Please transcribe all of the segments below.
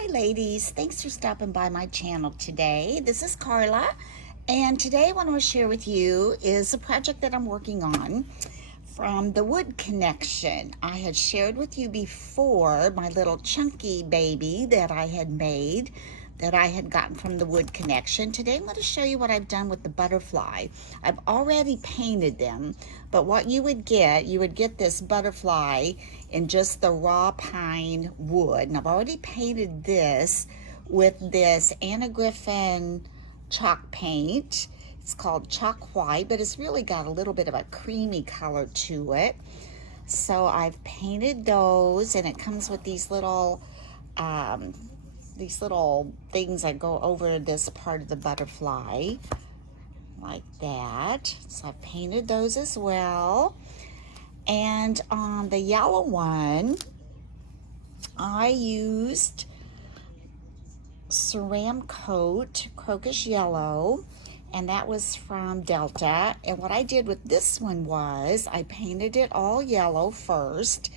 Hi ladies, thanks for stopping by my channel today. This is Carla, and today what I want to share with you is a project that I'm working on from the Wood Connection. I had shared with you before my little chunky baby that I had made that I had gotten from the Wood Connection. Today I'm going to show you what I've done with the butterfly. I've already painted them, but what you would get this butterfly in just the raw pine wood. And I've already painted this with this Anna Griffin chalk paint. It's called Chalk White, but it's really got a little bit of a creamy color to it. So I've painted those, and it comes with these little things that go over this part of the butterfly, like that. So I've painted those as well. And on the yellow one, I used Ceramcoat Crocus Yellow, and that was from Delta. And what I did with this one was I painted it all yellow first,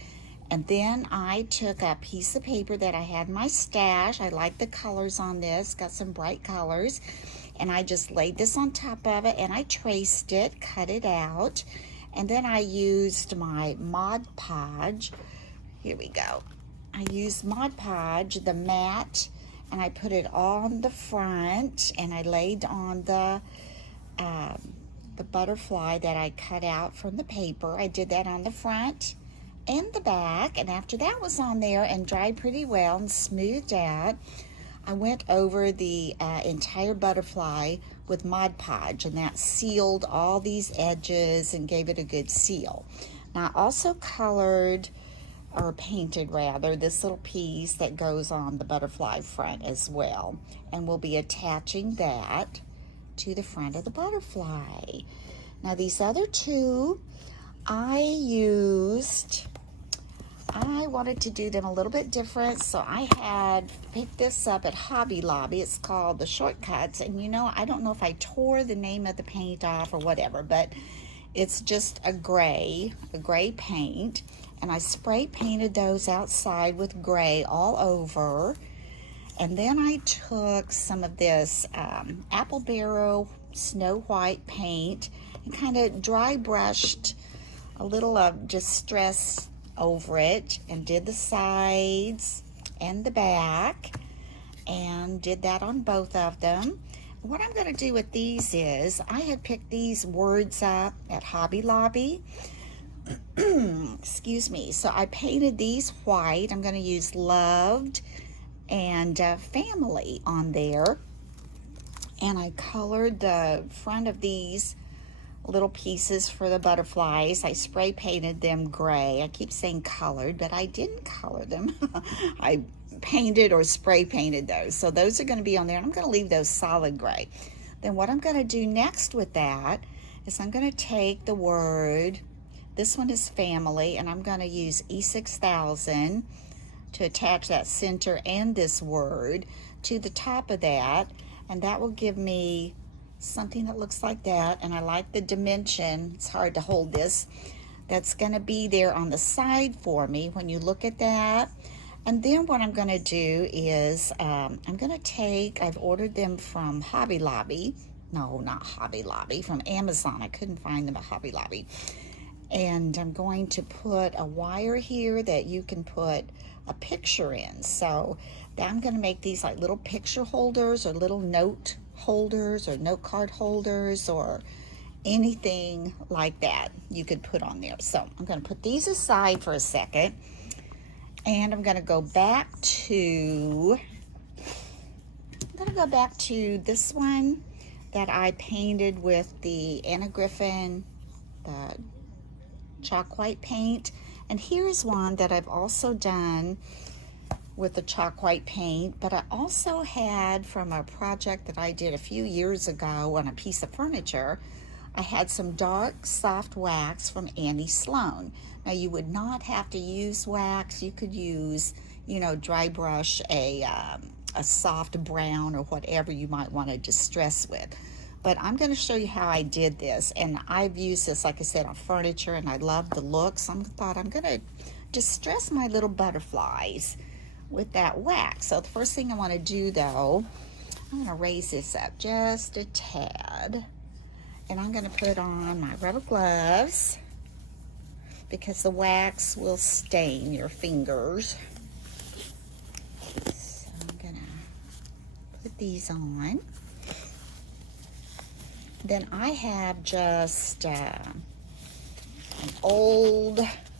and then I took a piece of paper that I had in my stash. I like the colors on this, got some bright colors, and I just laid this on top of it, and I traced it, cut it out, and then I used my Mod Podge. Here we go. I used Mod Podge, the matte, and I put it on the front, and I laid on the butterfly that I cut out from the paper. I did that on the front and the back, and after that was on there and dried pretty well and smoothed out, I went over the entire butterfly with Mod Podge, and that sealed all these edges and gave it a good seal. Now I also colored, or painted rather, this little piece that goes on the butterfly front as well, and we'll be attaching that to the front of the butterfly. Now these other two I wanted to do them a little bit different, so I had picked this up at Hobby Lobby. It's called the Shortcuts, and you know, I don't know if I tore the name of the paint off or whatever, but it's just a gray paint, and I spray painted those outside with gray all over. And then I took some of this Apple Barrel Snow White paint and kind of dry brushed a little of Distress over it, and did the sides and the back, and did that on both of them. What I'm going to do with these is, I had picked these words up at Hobby Lobby. Excuse me. So I painted these white. I'm going to use loved and family on there. And I colored the front of these little pieces for the butterflies. I spray painted them gray. I keep saying colored, but I didn't color them. I painted or spray painted those. So those are going to be on there, and I'm going to leave those solid gray. Then what I'm going to do next with that is I'm going to take the word, this one is family, and I'm going to use E6000 to attach that center and this word to the top of that, and that will give me something that looks like that. And I like the dimension. It's hard to hold this. That's going to be there on the side for me when you look at that. And then what I'm going to do is I'm going to take, I've ordered them from Hobby Lobby. No, not Hobby Lobby, from Amazon. I couldn't find them at Hobby Lobby. And I'm going to put a wire here that you can put a picture in. So I'm going to make these like little picture holders, or little note holders, or note card holders, or anything like that you could put on there. So I'm going to put these aside for a second, and I'm going to go back to this one that I painted with the Anna Griffin, the chalk white paint. And here's one that I've also done with the chalk white paint, but I also had from a project that I did a few years ago on a piece of furniture. I had some dark soft wax from Annie Sloan. Now you would not have to use wax. You could use, you know, dry brush a soft brown or whatever you might want to distress with. But I'm going to show you how I did this, and I've used this, like I said, on furniture, and I love the look. So I thought I'm going to distress my little butterflies with that wax. So the first thing I want to do though, I'm going to raise this up just a tad, and I'm going to put on my rubber gloves because the wax will stain your fingers. So I'm going to put these on. Then I have just an old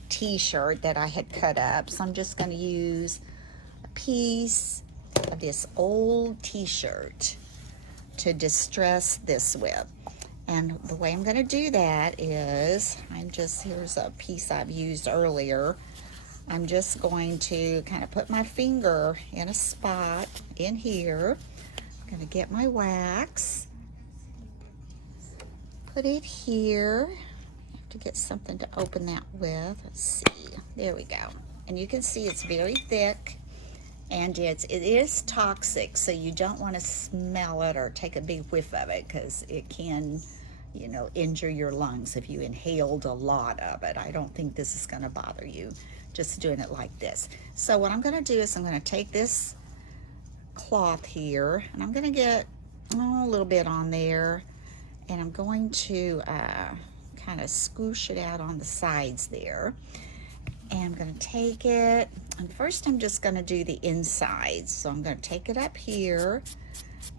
t-shirt that I had cut up, so I'm just going to use a piece of this old t-shirt to distress this with. And the way I'm going to do that is, here's a piece I've used earlier. I'm just going to kind of put my finger in a spot in here. I'm going to get my wax, put it here. To get something to open that with. Let's see. There we go. And you can see it's very thick, and it is toxic, so you don't want to smell it or take a big whiff of it because it can, you know, injure your lungs if you inhaled a lot of it. I don't think this is going to bother you just doing it like this. So what I'm going to do is I'm going to take this cloth here, and I'm going to get a little bit on there, and I'm going to kind of squish it out on the sides there. And I'm going to take it, and first I'm just going to do the inside. So I'm going to take it up here,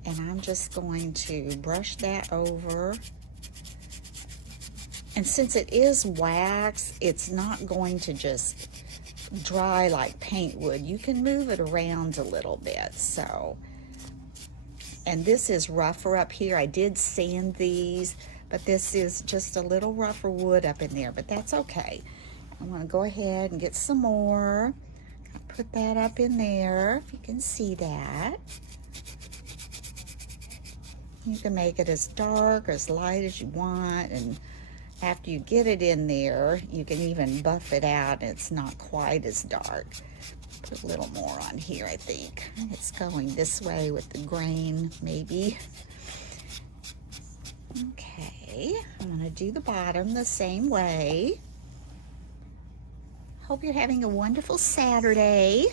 and I'm just going to brush that over. And since it is wax, it's not going to just dry like paint would. You can move it around a little bit. So, and this is rougher up here. I did sand these, but this is just a little rougher wood up in there, but that's okay. I want to go ahead and get some more. Put that up in there, if you can see that. You can make it as dark or as light as you want, and after you get it in there, you can even buff it out and it's not quite as dark. Put a little more on here, I think. It's going this way with the grain, maybe. Okay, I'm going to do the bottom the same way. Hope you're having a wonderful Saturday.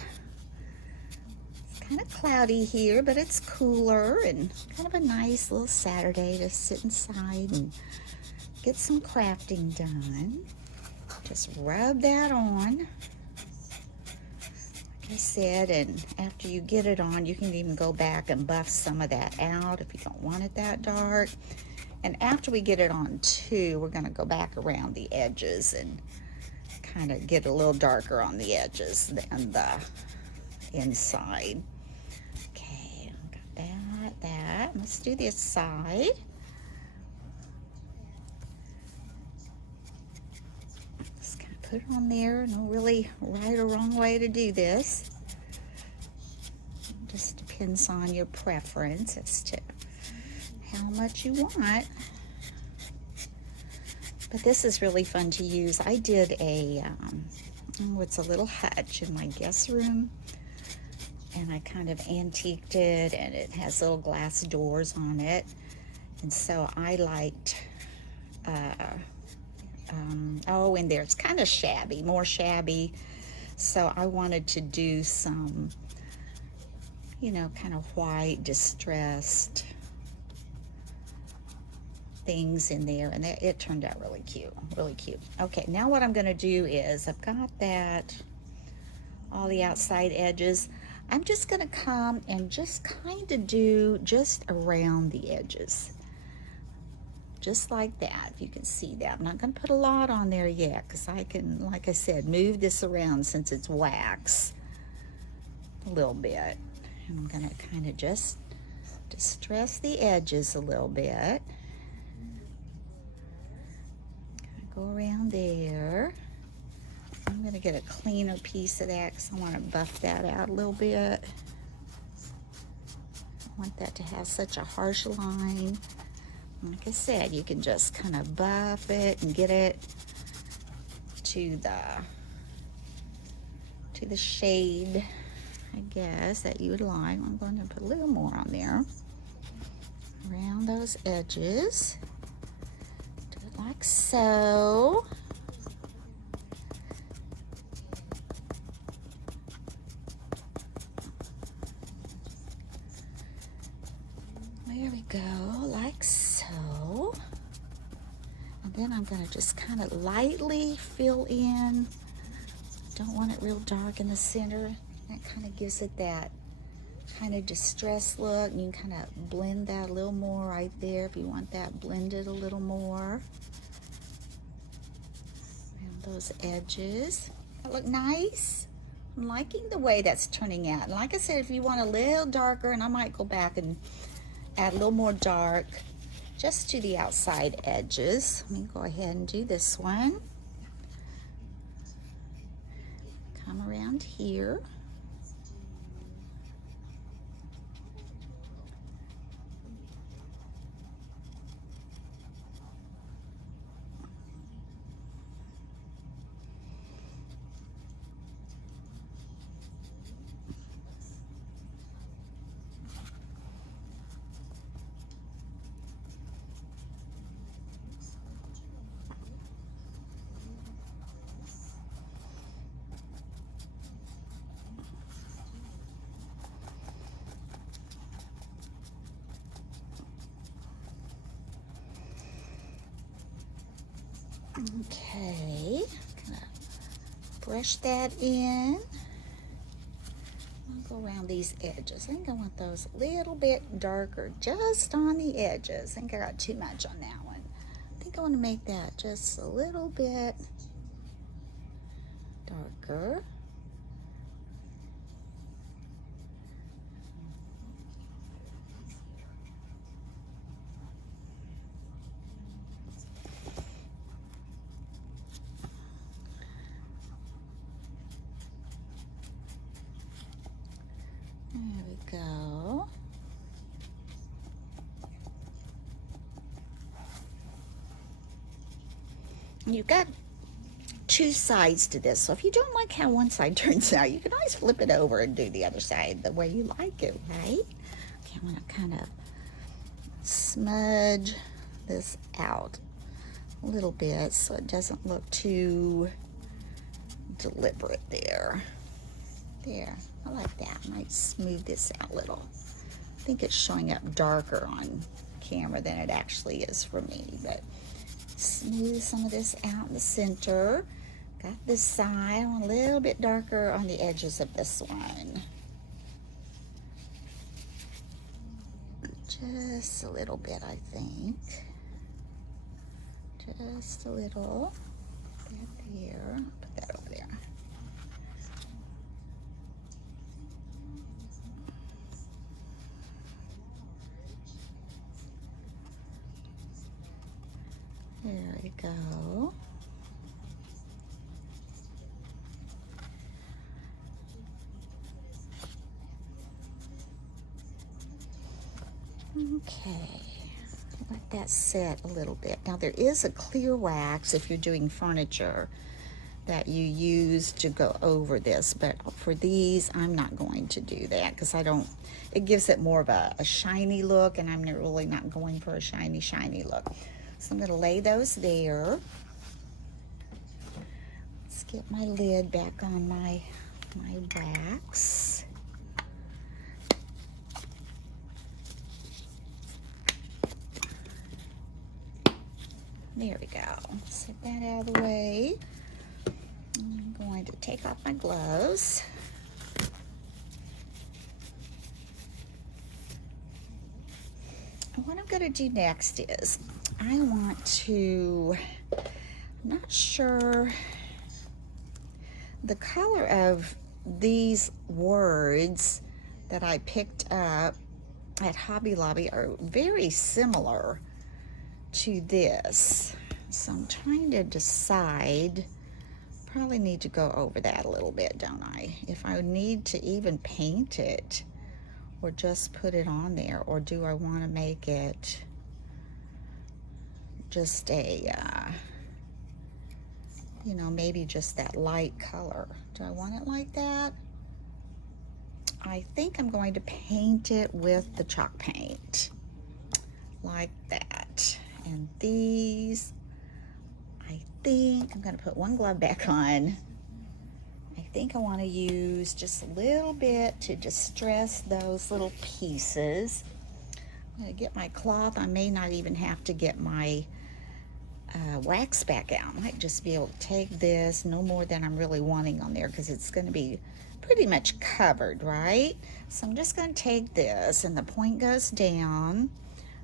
It's kind of cloudy here, but it's cooler and kind of a nice little Saturday to sit inside and get some crafting done. Just rub that on. Like I said, and after you get it on, you can even go back and buff some of that out if you don't want it that dark. And after we get it on too, we're going to go back around the edges and kind of get a little darker on the edges than the inside. Okay, got that. Let's do this side. Just kind of put it on there. No really right or wrong way to do this. Just depends on your preference as to how much you want. But this is really fun to use. I did it's a little hutch in my guest room, and I kind of antiqued it, and it has little glass doors on it. And so I liked, in there it's kind of shabby, more shabby. So I wanted to do some, you know, kind of white distressed things in there, and it turned out really cute, really cute. Okay, now what I'm going to do is I've got that, all the outside edges. I'm just going to come and just kind of do just around the edges, just like that. You can see that. I'm not going to put a lot on there yet because I can, like I said, move this around since it's wax a little bit. And I'm going to kind of just distress the edges a little bit. Go around there. I'm going to get a cleaner piece of that because I want to buff that out a little bit. I want that to have such a harsh line. Like I said, you can just kind of buff it and get it to the shade, I guess, that you would like. I'm going to put a little more on there around those edges. Like so. There we go, like so. And then I'm going to just kind of lightly fill in. Don't want it real dark in the center. That kind of gives it that kind of distressed look. You can kind of blend that a little more right there if you want that blended a little more. And those edges. That look nice. I'm liking the way that's turning out. And like I said, if you want a little darker, and I might go back and add a little more dark just to the outside edges. Let me go ahead and do this one. Come around here. Okay, gonna brush that in. I'll go around these edges. I think I want those a little bit darker just on the edges. I think I got too much on that one. I think I want to make that just a little bit darker. There we go. You've got two sides to this, so if you don't like how one side turns out, you can always flip it over and do the other side the way you like it, right? Okay, I'm gonna kind of smudge this out a little bit so it doesn't look too deliberate there. There, I like that. I might smooth this out a little. I think it's showing up darker on camera than it actually is for me, but smooth some of this out in the center. Got this side. I want a little bit darker on the edges of this one. Just a little bit, I think. Just a little. There. Put that over there. There we go. Okay, let that set a little bit. Now there is a clear wax if you're doing furniture that you use to go over this, but for these I'm not going to do that because it gives it more of a shiny look, and I'm really not going for a shiny look. So I'm going to lay those there. Let's get my lid back on my wax. There we go. Set that out of the way. I'm going to take off my gloves. And what I'm going to do next is I want to, I'm not sure, the color of these words that I picked up at Hobby Lobby are very similar to this. So I'm trying to decide, probably need to go over that a little bit, don't I? If I need to even paint it or just put it on there, or do I want to make it just a, you know, maybe just that light color. Do I want it like that? I think I'm going to paint it with the chalk paint, like that. And these, I think I'm going to put one glove back on. I think I want to use just a little bit to distress those little pieces. I'm gonna get my cloth. I may not even have to get my wax back out. I might just be able to take this, no more than I'm really wanting on there, because it's going to be pretty much covered, right? So I'm just going to take this, and the point goes down.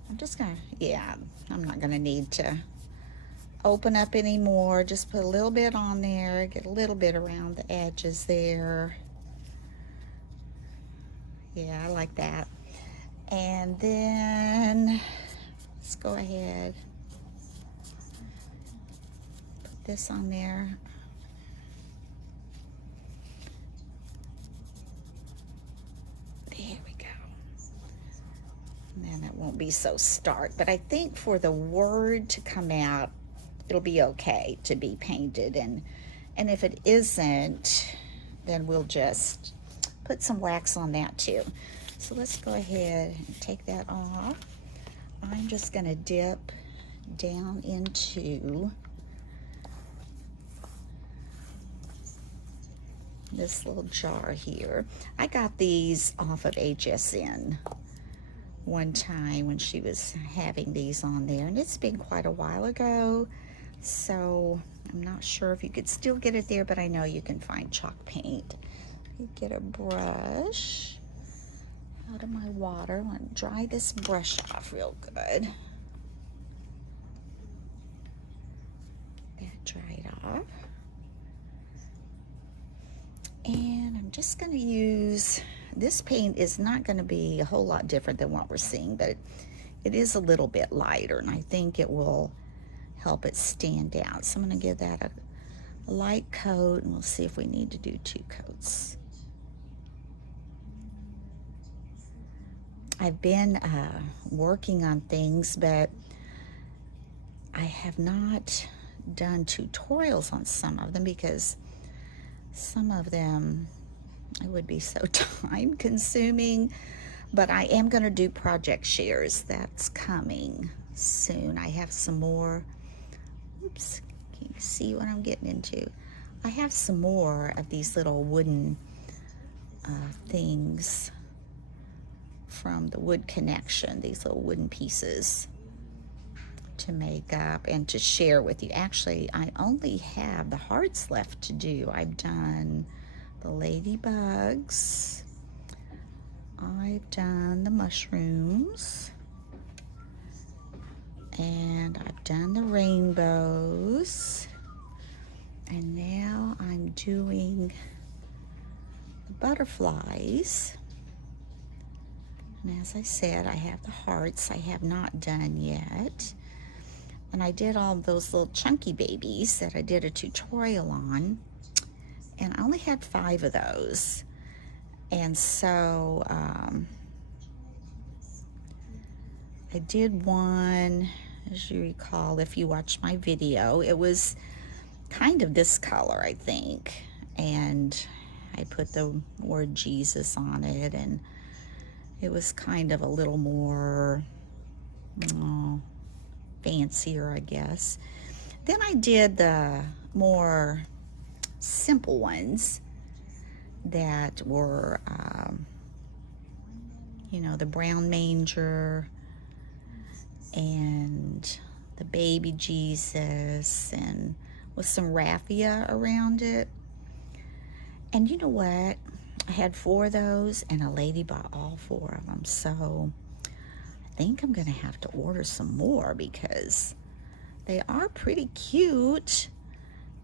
I'm just going to, yeah, I'm not going to need to open up anymore. Just put a little bit on there, get a little bit around the edges there. Yeah, I like that. And then let's go ahead, put this on there. There we go. And then it won't be so stark, but I think for the word to come out, it'll be okay to be painted, and if it isn't, then we'll just put some wax on that too. So let's go ahead and take that off. I'm just going to dip down into this little jar here. I got these off of HSN one time when she was having these on there, and it's been quite a while ago, so I'm not sure if you could still get it there, but I know you can find chalk paint. You get a brush out of my water. I want to dry this brush off real good. That dried off. And I'm just going to use, this paint is not going to be a whole lot different than what we're seeing, but it is a little bit lighter, and I think it will help it stand out. So I'm going to give that a light coat, and we'll see if we need to do 2 coats. I've been working on things, but I have not done tutorials on some of them because some of them it would be so time consuming. But I am going to do project shares. That's coming soon. I have some more. Oops, can you see what I'm getting into? I have some more of these little wooden things from the Wood Connection, these little wooden pieces to make up and to share with you. Actually, I only have the hearts left to do. I've done the ladybugs, I've done the mushrooms, and I've done the rainbows, and now I'm doing the butterflies. And as I said, I have the hearts I have not done yet. And I did all those little chunky babies that I did a tutorial on. And I only had 5 of those. And so I did one, as you recall, if you watched my video, it was kind of this color, I think. And I put the word Jesus on it, and it was kind of a little more fancier, I guess. Then I did the more simple ones that were, you know, the brown manger and the baby Jesus, and with some raffia around it. And you know what? I had 4 of those, and a lady bought all 4 of them. So I think I'm going to have to order some more because they are pretty cute.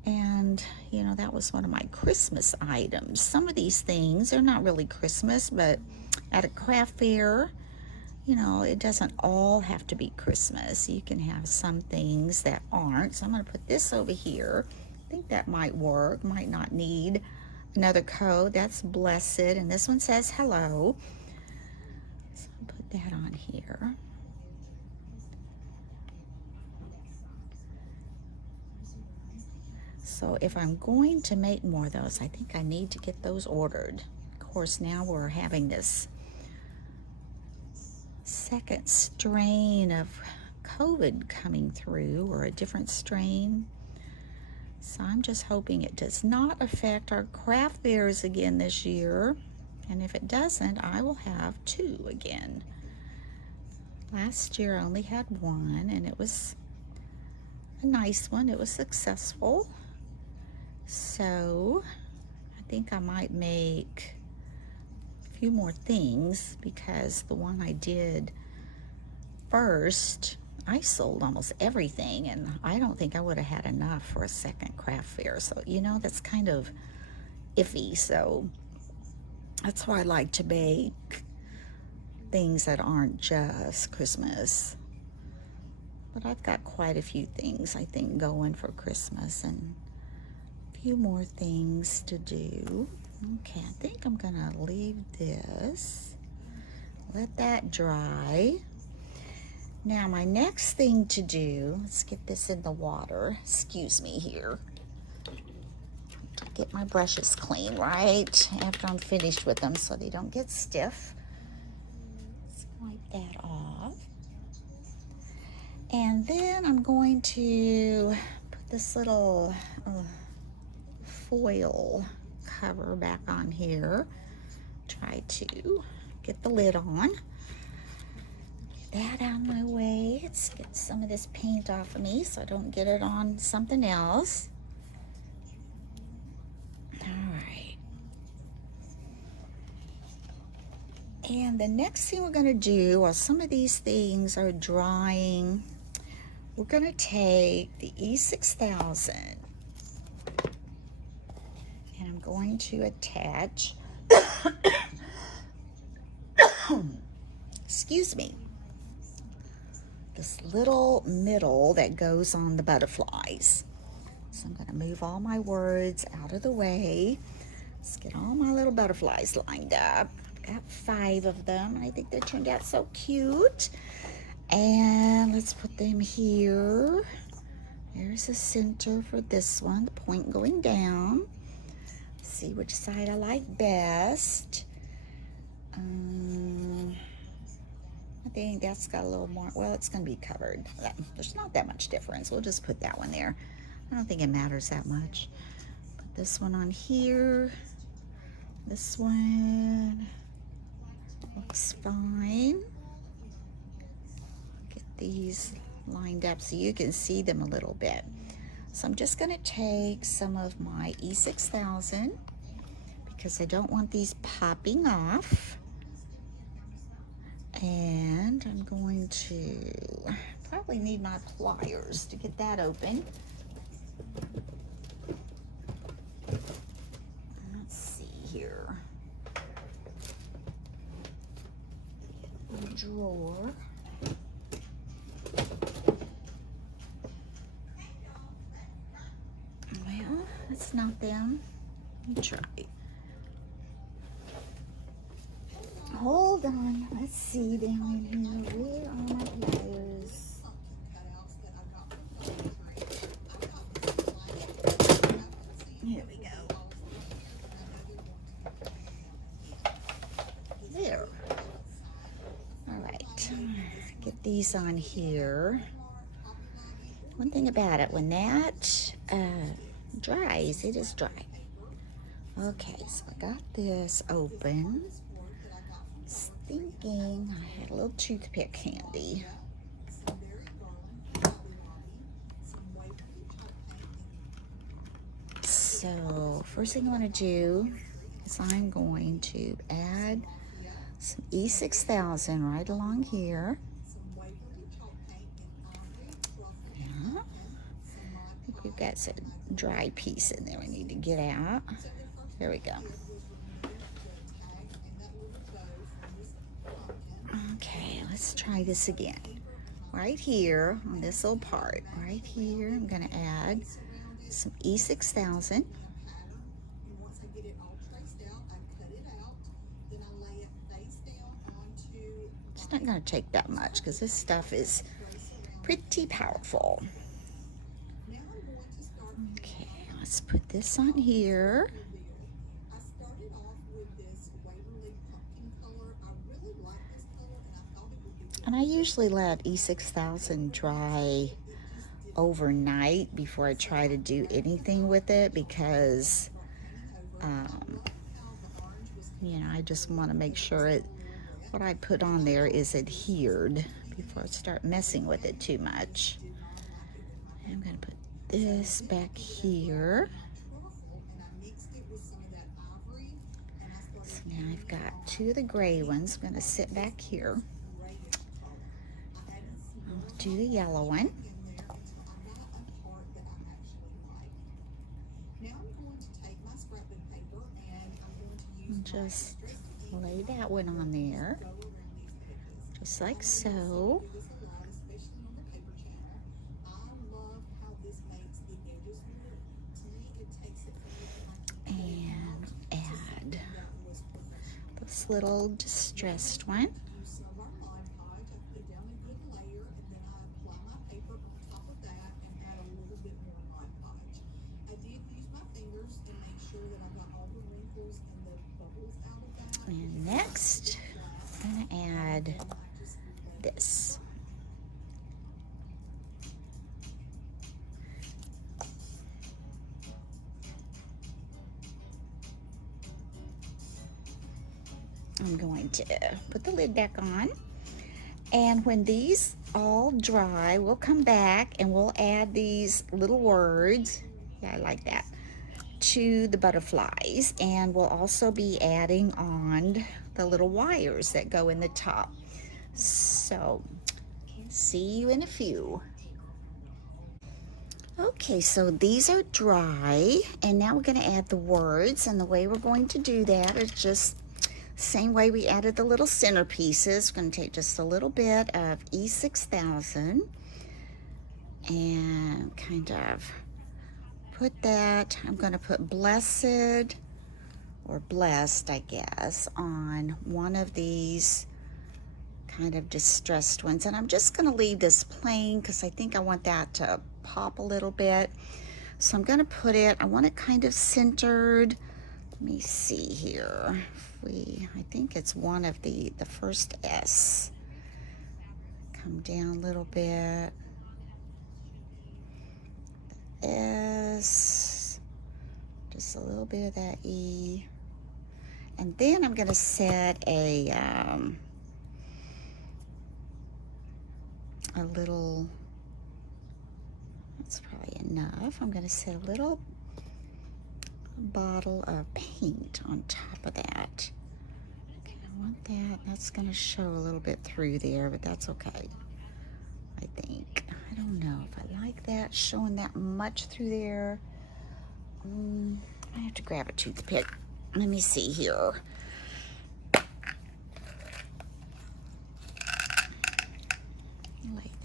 And, you know, that was one of my Christmas items. Some of these things are not really Christmas, but at a craft fair, you know, it doesn't all have to be Christmas. You can have some things that aren't. So I'm going to put this over here. I think that might work. Might not need another code. That's blessed, and this one says hello. So I'll put that on here. So if I'm going to make more of those, I think I need to get those ordered. Of course, now we're having this second strain of COVID coming through, or a different strain. So I'm just hoping it does not affect our craft fairs again this year. And if it doesn't, I will have 2 again. Last year I only had one, and it was a nice one. It was successful. So I think I might make a few more things, because the one I did first, I sold almost everything, and I don't think I would have had enough for a second craft fair. So, you know, that's kind of iffy. So that's why I like to make things that aren't just Christmas. But I've got quite a few things, I think, going for Christmas, and a few more things to do. Okay, I think I'm gonna leave this, let that dry. Now my next thing to do, let's get this in the water. Excuse me here. Get my brushes clean right after I'm finished with them so they don't get stiff. Let's wipe that off. And then I'm going to put this little foil cover back on here. Try to get the lid on. Get that out of my way. Let's get some of this paint off of me so I don't get it on something else. Alright. And the next thing we're going to do, while some of these things are drying, we're going to take the E6000 and I'm going to attach, excuse me, this little middle that goes on the butterflies. So I'm going to move all my words out of the way. Let's get all my little butterflies lined up. I've got 5 of them, and I think they turned out so cute. And let's put them here. There's the center for this one, the point going down. Let's see which side I like best. I think that's got a little more, well, it's going to be covered. There's not that much difference. We'll just put that one there. I don't think it matters that much. Put this one on here. This one looks fine. Get these lined up so you can see them a little bit. So I'm just going to take some of my E6000 because I don't want these popping off. And I'm going to probably need my pliers to get that open. Let's see here. The drawer. Well, that's not them. Let me try. Hold on, let's see down here. Where are my pliers? Here we go. There. All right, get these on here. One thing about it, when that dries, it is dry. Okay, so I got this open. Thinking I had a little toothpick handy. So first thing I want to do is I'm going to add some E6000 right along here. Yeah. I think we've got some dry piece in there we need to get out. There we go. Okay, let's try this again. Right here on this little part, right here, I'm going to add some E6000. It's not going to take that much because this stuff is pretty powerful. Okay, let's put this on here. And I usually let E6000 dry overnight before I try to do anything with it because, you know, I just want to make sure what I put on there is adhered before I start messing with it too much. I'm going to put this back here. So now I've got two of the gray ones. I'm going to sit back here. I'll do the yellow one. And just lay that one on there, just like so. And add this little distressed one. And next, I'm going to add this. I'm going to put the lid back on, and when these all dry, we'll come back and we'll add these little words, yeah, I like that, to the butterflies, and we'll also be adding on the little wires that go in the top. So, see you in a few. Okay, so these are dry, and now we're going to add the words, and the way we're going to do that is just same way we added the little centerpieces. We're going to take just a little bit of E6000 and kind of put that, I'm going to put blessed or blessed, I guess, on one of these kind of distressed ones. And I'm just going to leave this plain because I think I want that to pop a little bit. So I'm going to put it, I want it kind of centered. Let me see here. I think it's one of the first S. Come down a little bit. S. Just a little bit of that E. And then I'm going to set a little, that's probably enough. I'm going to set a little bottle of paint on top of that. Okay, I want that. That's going to show a little bit through there, but that's okay, I think. I don't know if I like that showing that much through there. I have to grab a toothpick. Let me see here. Lay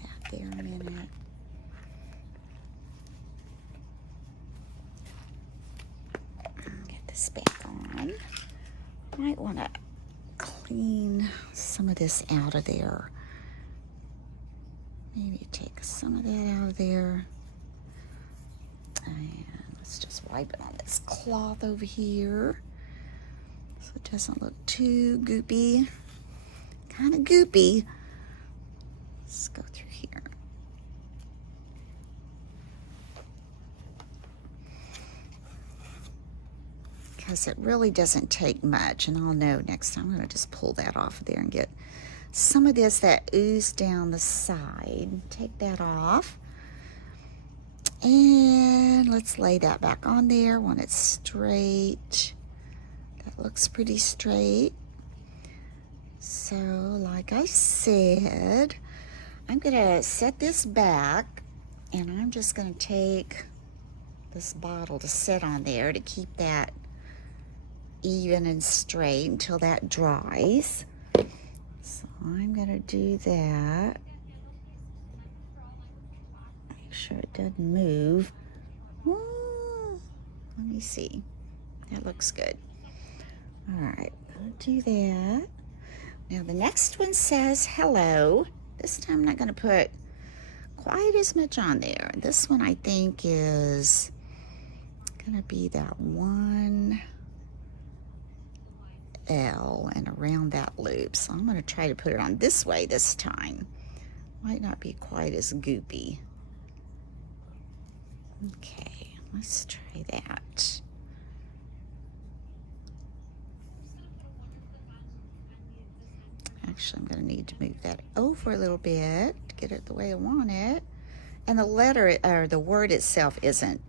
that there a minute. Get this back on. Might want to clean some of this out of there. Maybe take some of that out of there. And let's just wipe it on this cloth over here so it doesn't look too goopy. Kind of goopy. Let's go through here. Because it really doesn't take much, and I'll know next time. I'm going to just pull that off of there and get some of this that oozed down the side. Take that off. And let's lay that back on there when it's straight. That looks pretty straight. So, like I said, I'm going to set this back, and I'm just going to take this bottle to sit on there to keep that even and straight until that dries. So I'm going to do that. Make sure it doesn't move. Let me see. That looks good. All right, I'll do that. Now the next one says hello. This time I'm not going to put quite as much on there. This one I think is going to be that one L and around that loop. So I'm going to try to put it on this way this time. Might not be quite as goopy. Okay, let's try that. Actually, I'm going to need to move that over a little bit to get it the way I want it. And the letter, or the word itself, isn't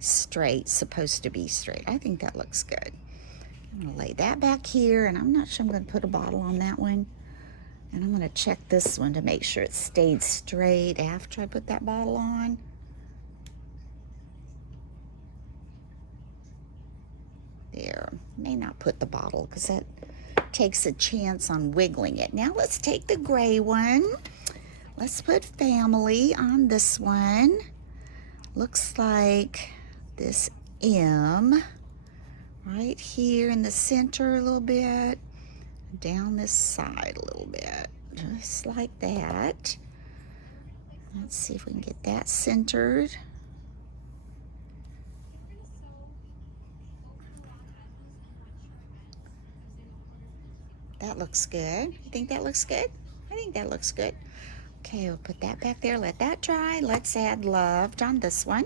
straight, supposed to be straight. I think that looks good. I'm going to lay that back here, and I'm not sure I'm going to put a bottle on that one. And I'm going to check this one to make sure it stayed straight after I put that bottle on. There. May not put the bottle because that takes a chance on wiggling it. Now let's take the gray one. Let's put family on this one. Looks like this M right here in the center a little bit, down this side a little bit, just like that. Let's see if we can get that centered. That looks good. You think that looks good? I think that looks good. Okay, we'll put that back there, let that dry. Let's add loved on this one.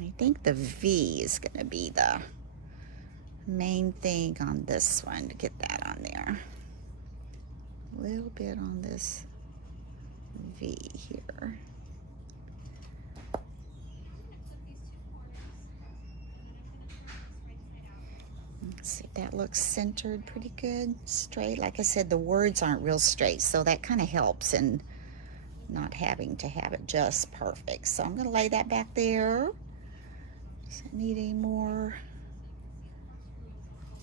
I think the V is going to be the main thing on this one, to get that on there. A little bit on this V here. Let's see if that looks centered pretty good, straight. Like I said, the words aren't real straight, so that kind of helps in not having to have it just perfect. So I'm going to lay that back there. Does it need any more?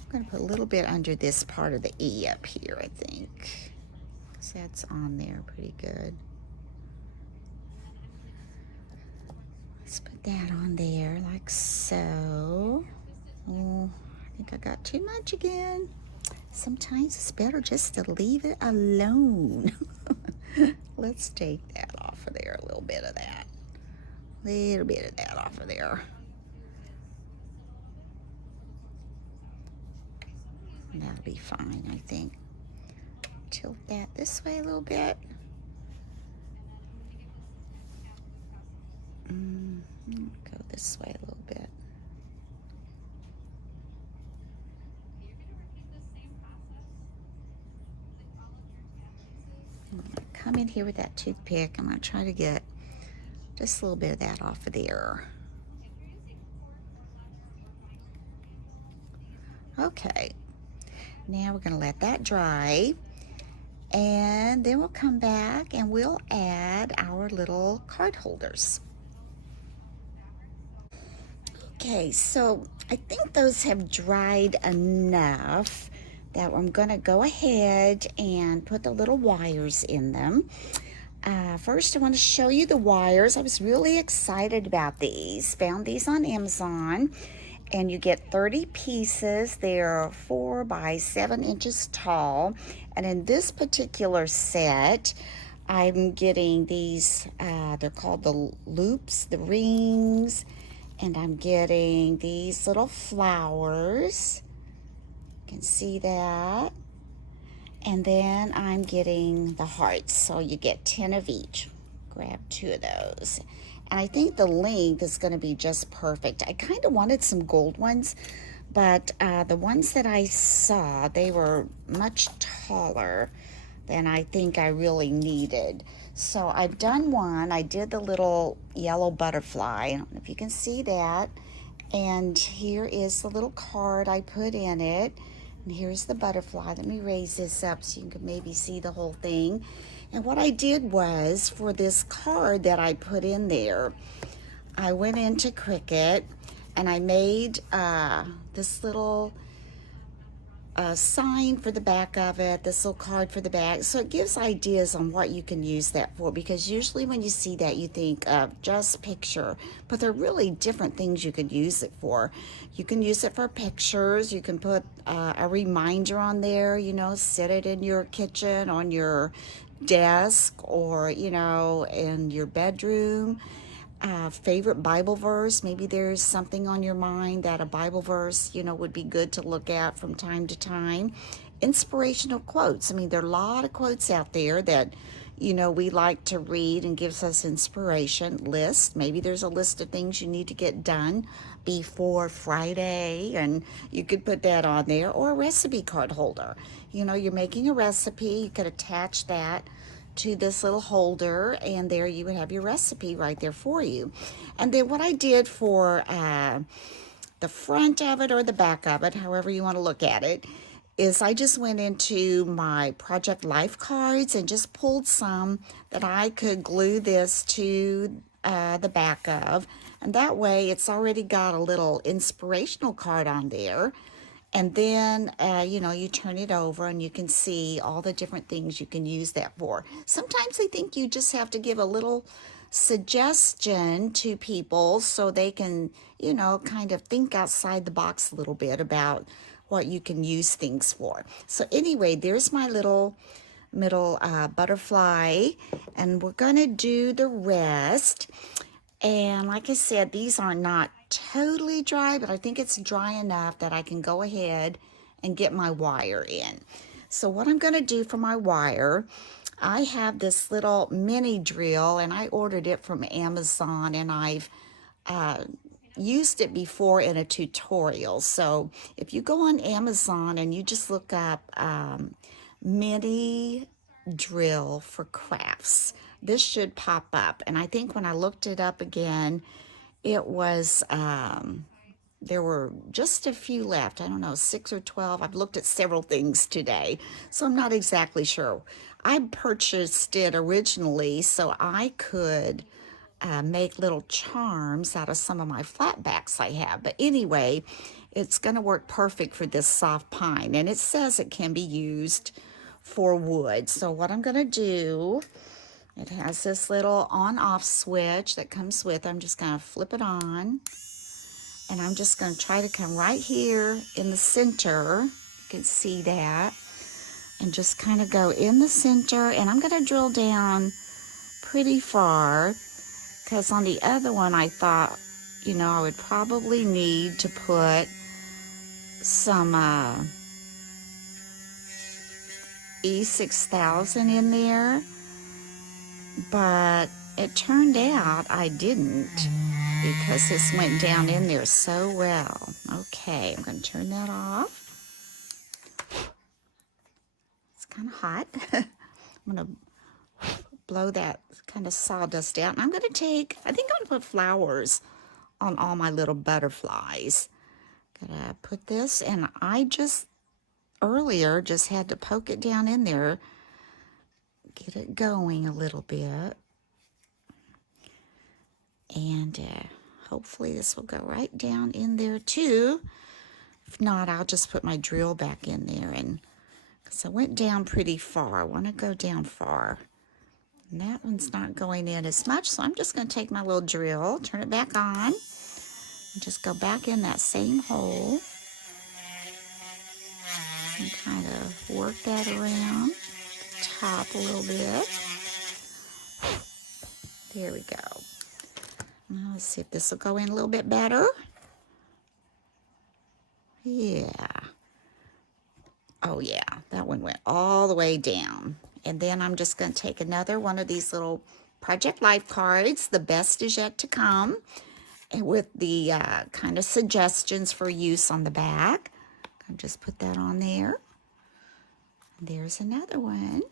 I'm going to put a little bit under this part of the E up here, I think, because that's on there pretty good. Let's put that on there like so. Oh, I think I got too much again. Sometimes it's better just to leave it alone. Let's take that off of there, a little bit of that. Little bit of that off of there. That'll be fine, I think. Tilt that this way a little bit. Go this way a little bit. I'm going to come in here with that toothpick. I'm going to try to get just a little bit of that off of there. Okay. Now we're going to let that dry, and then we'll come back and we'll add our little card holders. Okay, so I think those have dried enough that I'm going to go ahead and put the little wires in them. First, I want to show you the wires. I was really excited about these. Found these on Amazon. And you get 30 pieces. They're 4 by 7 inches tall. And in this particular set, I'm getting these, they're called the loops, the rings. And I'm getting these little flowers. You can see that. And then I'm getting the hearts. So you get 10 of each. Grab 2 of those. And I think the length is going to be just perfect. I kind of wanted some gold ones, but the ones that I saw, they were much taller than I think I really needed. So I've done one. I did the little yellow butterfly. I don't know if you can see that. And here is the little card I put in it. And here's the butterfly. Let me raise this up so you can maybe see the whole thing. And what I did was, for this card that I put in there, I went into Cricut and I made this little sign for the back of it, this little card for the back. So it gives ideas on what you can use that for, because usually when you see that you think of just picture, but there are really different things you could use it for. You can use it for pictures. You can put a reminder on there, you know, set it in your kitchen, on your desk, or you know, in your bedroom. Favorite Bible verse. Maybe there's something on your mind that a Bible verse, you know, would be good to look at from time to time. Inspirational quotes. I mean, there are a lot of quotes out there that you know, we like to read and gives us inspiration. List, maybe there's a list of things you need to get done before Friday, and you could put that on there. Or a recipe card holder. You know, you're making a recipe, you could attach that to this little holder, and there you would have your recipe right there for you. And then what I did for the front of it or the back of it, however you want to look at it, is I just went into my Project Life cards and just pulled some that I could glue this to the back of. And that way it's already got a little inspirational card on there. And then, you know, you turn it over and you can see all the different things you can use that for. Sometimes I think you just have to give a little suggestion to people so they can, you know, kind of think outside the box a little bit about what you can use things for. So anyway, there's my little butterfly, and we're going to do the rest. And like I said, these are not totally dry, but I think it's dry enough that I can go ahead and get my wire in. So what I'm going to do for my wire, I have this little mini drill, and I ordered it from Amazon, and I've used it before in a tutorial. So if you go on Amazon and you just look up mini drill for crafts, this should pop up. And I think when I looked it up again, it was there were just a few left. I don't know, 6 or 12. I've looked at several things today, so I'm not exactly sure. I purchased it originally so I could make little charms out of some of my flat backs I have. But anyway, it's going to work perfect for this soft pine. And it says it can be used for wood. So what I'm going to do, it has this little on-off switch that comes with it. I'm just going to flip it on. And I'm just going to try to come right here in the center. You can see that. And just kind of go in the center. And I'm going to drill down pretty far, because on the other one I thought, you know, I would probably need to put some E6000 in there, but it turned out I didn't, because this went down in there so well. Okay, I'm going to turn that off. It's kind of hot. I'm going to blow that kind of sawdust out. And I'm going to take, I think I'm going to put flowers on all my little butterflies. Gonna put this, and I just earlier just had to poke it down in there, get it going a little bit. And hopefully this will go right down in there too. If not, I'll just put my drill back in there, and because I went down pretty far, I want to go down far. And that one's not going in as much, so I'm just going to take my little drill, turn it back on, and just go back in that same hole and kind of work that around the top a little bit. There we go. Now let's see if this will go in a little bit better. Yeah. Oh yeah, that one went all the way down. And then I'm just going to take another one of these little Project Life cards, The Best Is Yet to Come, and with the kind of suggestions for use on the back. I'll just put that on there. There's another one.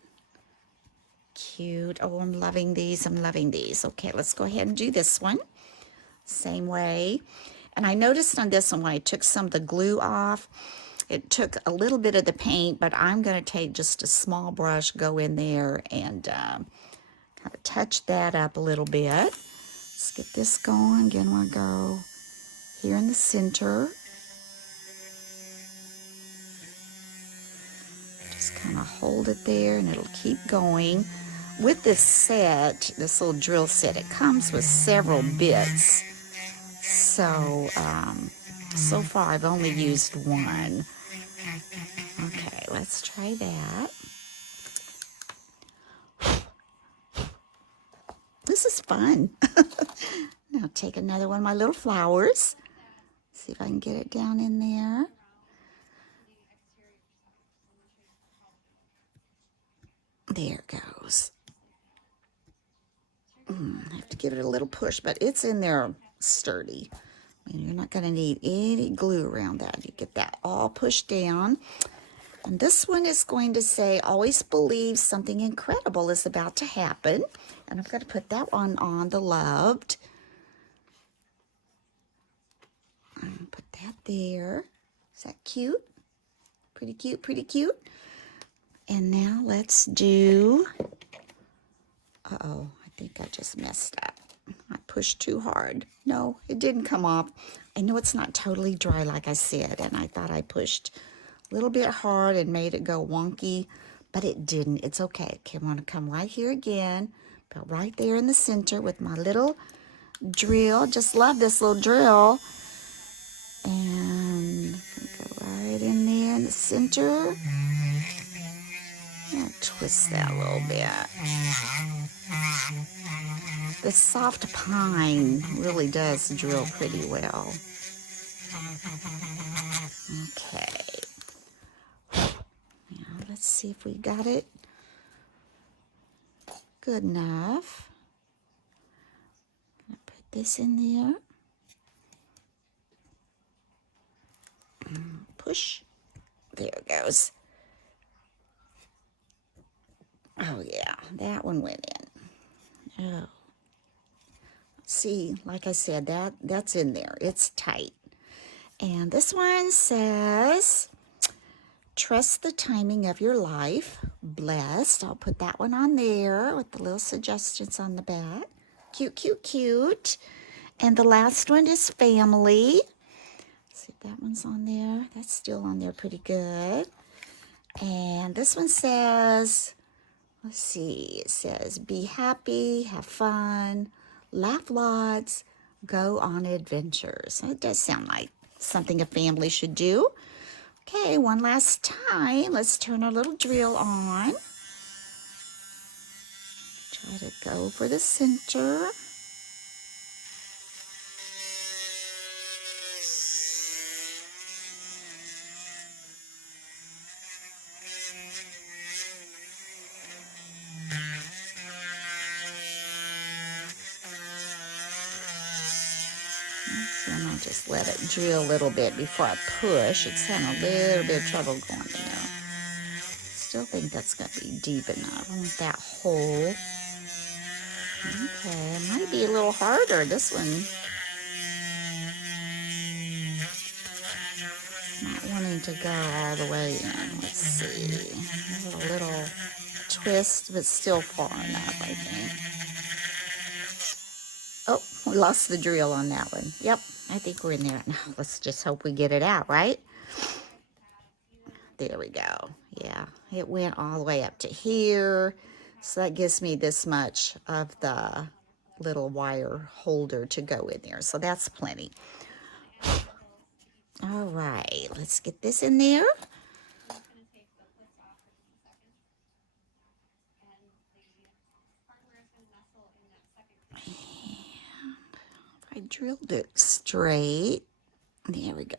Cute. Oh, I'm loving these. I'm loving these. Okay, let's go ahead and do this one. Same way. And I noticed on this one, when I took some of the glue off, it took a little bit of the paint, but I'm going to take just a small brush, go in there, and kind of touch that up a little bit. Let's get this going. Again, we'll go here in the center. Just kind of hold it there, and it'll keep going. With this set, this little drill set, it comes with several bits. So, so far I've only used one. Okay, let's try that. This is fun. Now take another one of my little flowers. See if I can get it down in there. There it goes. to give it a little push, but it's in there sturdy. I mean, you're not going to need any glue around that. You get that all pushed down. And this one is going to say, always believe something incredible is about to happen. And I'm going to put that one on the loved. Put that there. Is that cute? Pretty cute, pretty cute. And now let's do, uh-oh, I think I just messed up. I pushed too hard. No, it didn't come off. I know it's not totally dry like I said, and I thought I pushed a little bit hard and made it go wonky, but it didn't. It's okay. Okay, I'm going to come right here again, put right there in the center with my little drill. Just love this little drill. And go right in there in the center. And twist that a little bit. The soft pine really does drill pretty well. Okay. Now let's see if we got it good enough. I'm gonna put this in there. Push. There it goes. Oh yeah, that one went in. Oh. See, like I said, that's in there. It's tight. And this one says, trust the timing of your life. Blessed. I'll put that one on there with the little suggestions on the back. Cute, cute, cute. And the last one is family. See if that one's on there. That's still on there pretty good. And this one says, let's see, it says, be happy, have fun, laugh lots, go on adventures. It does sound like something a family should do. Okay, one last time. Let's turn our little drill on. Try to go for the center. So I might just let it drill a little bit before I push. It's having a little bit of trouble going in there. Still think that's going to be deep enough. I want that hole. Okay, it might be a little harder, this one. Not wanting to go all the way in. Let's see. Give it a little twist, but still far enough, I think. Oh, we lost the drill on that one. Yep, I think we're in there. Now, let's just hope we get it out, right? There we go. Yeah, it went all the way up to here. So that gives me this much of the little wire holder to go in there. So that's plenty. All right, let's get this in there. I drilled it straight. There we go.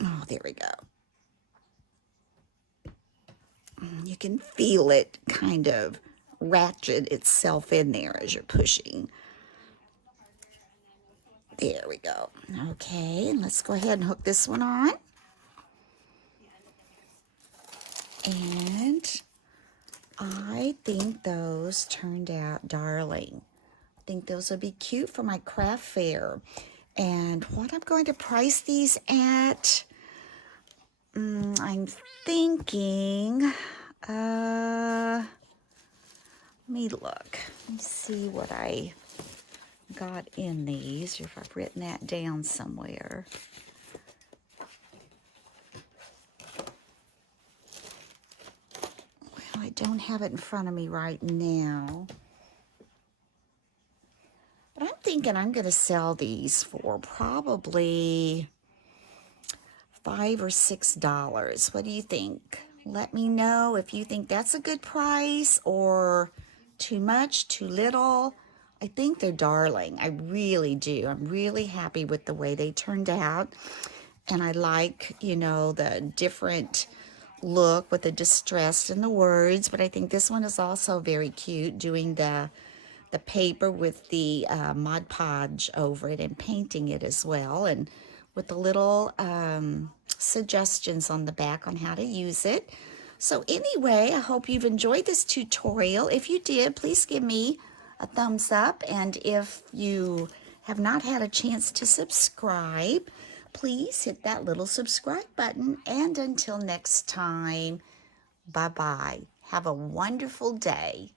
Oh, there we go. You can feel it kind of ratchet itself in there as you're pushing. There we go. Okay, let's go ahead and hook this one on. And I think those turned out darling. I think those would be cute for my craft fair. And what I'm going to price these at, I'm thinking, let me look. Let me see what I got in these, or if I've written that down somewhere. Well, I don't have it in front of me right now. But I'm thinking I'm going to sell these for probably $5 or $6. What do you think? Let me know if you think that's a good price or too much, too little. I think they're darling. I really do. I'm really happy with the way they turned out. And I like, you know, the different look with the distressed in the words, but I think this one is also very cute, doing the paper with the Mod Podge over it and painting it as well, and with the little suggestions on the back on how to use it. So anyway, I hope you've enjoyed this tutorial. If you did, please give me a thumbs up, and if you have not had a chance to subscribe, please hit that little subscribe button. And until next time, bye-bye. Have a wonderful day.